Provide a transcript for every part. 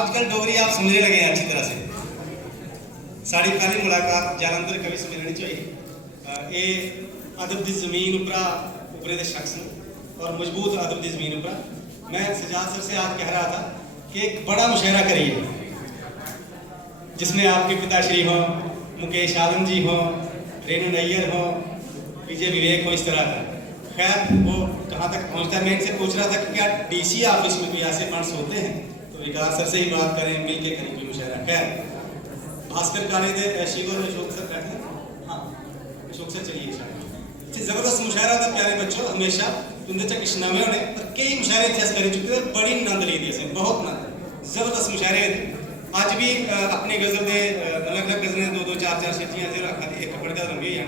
आजकल डोगरी आप समझने लगे हैं अच्छी तरह से। साड़ी पहली मुलाकात जालंधर कवि सम्मेलन च हुई। ये अदब की जमीन उपरा उभरे दे शख्स और मजबूत अदब की जमीन उपरा मैं सजाद सर से आज कह रहा था कि एक बड़ा मुशायरा करिए जिसमें आपके पिताश्री हों, मुकेश आलम जी हों, रेणु नैयर हों, विजय विवेक हो, इस तरह का। खैर वो कहाँ तक पहुँचता है, मैं इनसे पूछ रहा था कि क्या डीसी ऑफिस में कोई ऐसे फंड्स होते हैं, तो विकास सर से ही बात करें, मिल के करें कोई मुशायरा। खैर भास्कर काले दे शिवर अशोक सर बैठे हैं, हाँ अशोक सर चलिए शायद जबरदस्त मुशायरा था प्यारे बच्चों, हमेशा तुंदे च किश नवे होने पर कई मुशायरे थे कर चुके थे, बड़ी नंद ली थी असें, बहुत नंद जबरदस्त मुशायरे थे। अज भी अपनी गजल के अलग अलग गजलें दो दो चार चार शेटियाँ जो रखा थी, एक पढ़कर लंबी है।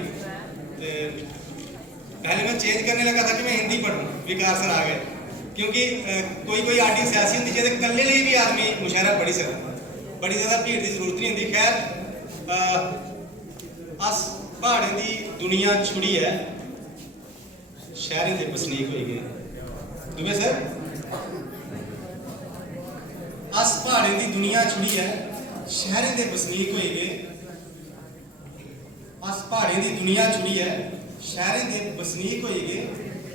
पहले मैं चेंज करने लगा था कि मैं हिंदी पढ़ूँ, विकास सर आ गए, क्योंकि कोई कोई आर्टिस्ट ऐसी होती है कल्ले लिए भी आदमी मुशायरा पढ़ी सकता, बड़ी ज़्यादा भीड़ की जरूरत नहीं होती। खैर अस पहाड़ों की दुनिया छुड़ी है, शहरों के बसनीक हो गए। दुबे सर अस पहाड़ों की दुनिया छुड़ी है, शहरों के बसनीक हो गए। अस पहाड़ों की दुनिया छुड़ी है, शहरों के बसनीक हो गए।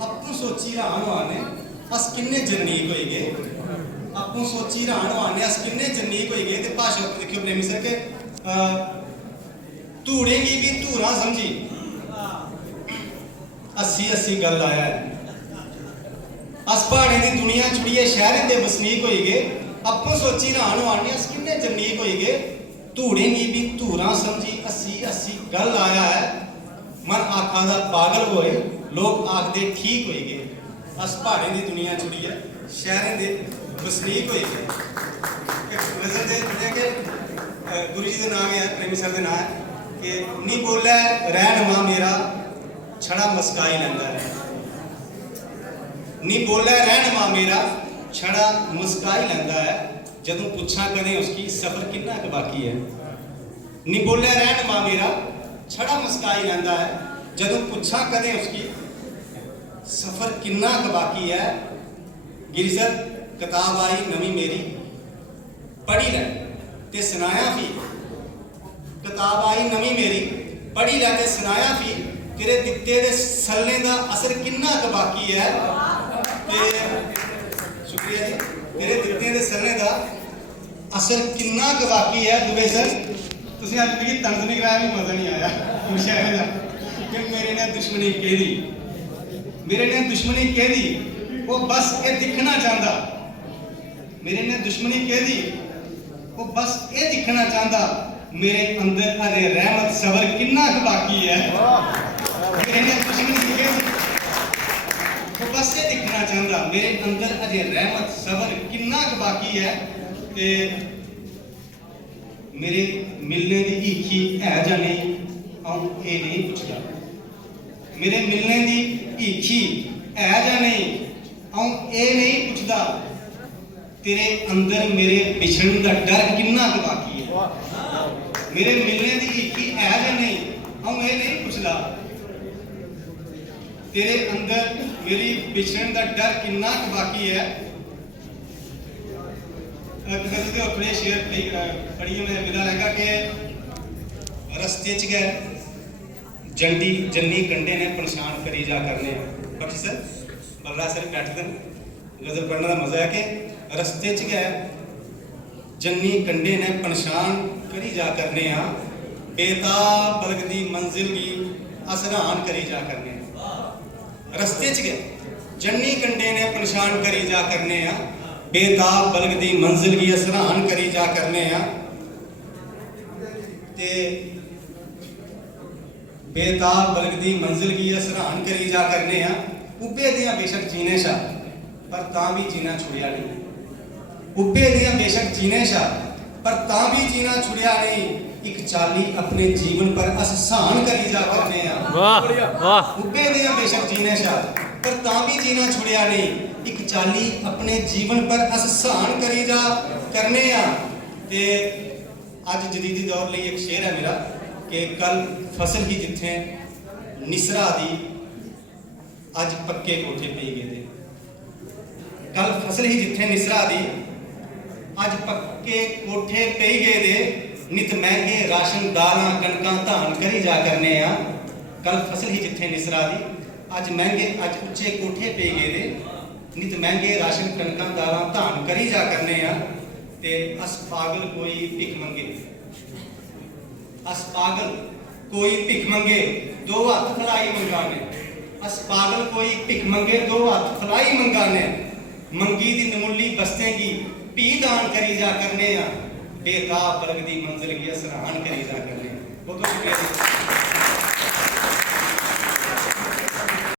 अप्पू सोची रहान वाने अस किन्ने जरनीक हो गए, अप्पू सोची रहान वाने अस किन्ने जरनीक हो गए। तो भाषा पर देखियो प्रेमी सर के धूड़ेगी भी धूरा समझी, अस्सी अस्सी गल आया है। अस पहाड़ों की दुनिया छुड़िए, शहरों के बसनीक हो गए। अप्पू सोची रहान वाने अस किन्ने जरनीक हो गए। धूड़ेगी भी धूरा समझी, अस्सी अस्सी गल आया है। मन आखा दा पागल होए, लोग आखदे ठीक हो गए। अस पहाड़ों की दुनिया छुड़िए, शहरों के बसनीक हो गए। गजल दे के गुरु जी का नाम है, प्रेमी सर का नाम है कि नी बोले रहन मां मेरा छड़ा मस्काई लैंदा है। नी बोले रहन मां मेरा छड़ा मुस्काई लैंदा है। जदों पुछा करें उसकी सफर कितना क बाकी है। नी बोले रहन मां मेरा छड़ा मुस्काई लैंदा है। जदों पुछा करें उसकी सफर कितना क बाकी है। गिरी सर किताब आई नवी मेरी पढ़ी लै ते सुनाया भी। किताब आई नवी मेरी पढ़ी लै ते सुनाया भी। तेरे दिते दे सल्ले दा असर कितना क बाकी है। शुक्रिया जी। तेरे दिते दे सल्ले दा असर कितना क बाकी है। दुबे सर तुसीं अज मिगी तंज नहीं कराया, भी मजा नहीं आया मुशायरे दा कि मेरे ने दुश्मनी केदी, मेरे ने दुश्मनी केदी, वो बस ये दिखना चाहता। मेरे ने दुश्मनी केदी, वो बस ये दिखना चाहता मेरे अंदर अरे रहमत सबर कितना क बाकी है। मेरे ने दुश्मनी केदी, वो बस ये दिखना चाहता मेरे अंदर अरे रहमत सबर कितना क बाकी है। ते मेरे मिलने की ईखी है जां नहीं, आऊं ये नहीं पुछदा। मेरे मिलने की ईखी है जां नहीं, आऊं ये नहीं पुछदा। तेरे अंदर मेरे बिछड़न का डर कितना क बाकी है। मेरे मिलने की ईखी है जां नहीं, आऊं ये नहीं पुछदा। तेरे अंदर मेरी बिछड़न का डर कितना क बाकी है। अपने शेर पढ़िए मैं विदा लगा के रस्ते च गए जंडी जन्नी कंडे ने परेशान करी जा करने। बख्शी सर बलराज सर बैठते हैं, गजल पढ़ने का मजा है कि रस्ते च गए जन्नी कंडे ने परेशान करी जा करने। बेताब बलगदी मंजिल की असरान करी जा करने। रस्ते च गए जन्नी कंडे ने परेशान करी जा करने। बेताब बलगदी मंजिल की असरान करी जा करने। ते बेताब बलगदी मंजिल की असरान करी जा करने। उब्बे दियां बेशक जीने शा पर तां भी जीना छुड़िया नहीं। उब्बे दियां बेशक जीने शा पर तां भी जीना छुड़िया नहीं। एक चाली अपने जीवन पर अससान करी जा करने। उब्बे दियां बेशक जीने शा पर तां भी जीना छुड़िया नहीं। एक चाली अपने जीवन पर अससान करी जा करने। ते अज जदीदी दौर लिए एक शेर है मेरा कि कल फसल ही जिथे निसरा दी अज पक्के कोठे पे गए थे। कल फसल ही जिथे निसरा दी ਅੱਜ ਪੱਕੇ ਕੋਠੇ ਪਈ ਗਏ ਦੇ ਨਿਤ ਮਹਿੰਗੇ ਰਾਸ਼ਨ ਦਾਲਾਂ ਕਣਕਾਂ ਧਾਨ ਕਰੀ ਜਾ ਕਰਨੇ ਆ ਕੱਲ ਫਸਲ ਹੀ ਜਿੱਥੇ ਨਿਸਰਾ ਦੀ ਅੱਜ ਉੱਚੇ ਕੋਠੇ ਪਈ ਗਏ ਦੇ ਨਿਤ ਮਹਿੰਗੇ ਰਾਸ਼ਨ ਕਣਕਾਂ ਦਾਲਾਂ ਧਾਨ ਕਰੀ ਜਾ ਕਰਨੇ ਆ ਤੇ ਅਸ ਪਾਗਲ ਕੋਈ ਭਿੱਖ ਮੰਗੇ ਅਸ ਪਾਗਲ ਕੋਈ ਭਿੱਖ ਮੰਗੇ ਦੋ ਹੱਥ ਫਲਾਈ ਮੰਗਾਨੇ ਅਸ ਪਾਗਲ ਕੋਈ ਭਿੱਖ ਮੰਗੇ ਦੋ ਹੱਥ ਫਲਾਈ ਮੰਗਾਨੇ ਮੰਗੀ ਦੀ ਨਮੁੱਲੀ ਬਸਤੇਗੀ ਭੀ ਦਾਨ ਕਰੀ ਜਾ ਕਰਨੇ ਆ ਬੇਤਾਬ ਬਲਗ ਦੀ ਮੰਜ਼ਿਲ ਕੀ ਅਸਰਾਨ ਕਰੀ ਜਾ ਕਰਨੇ ਬਹੁਤ ਸ਼ੁਕਰੀਆ।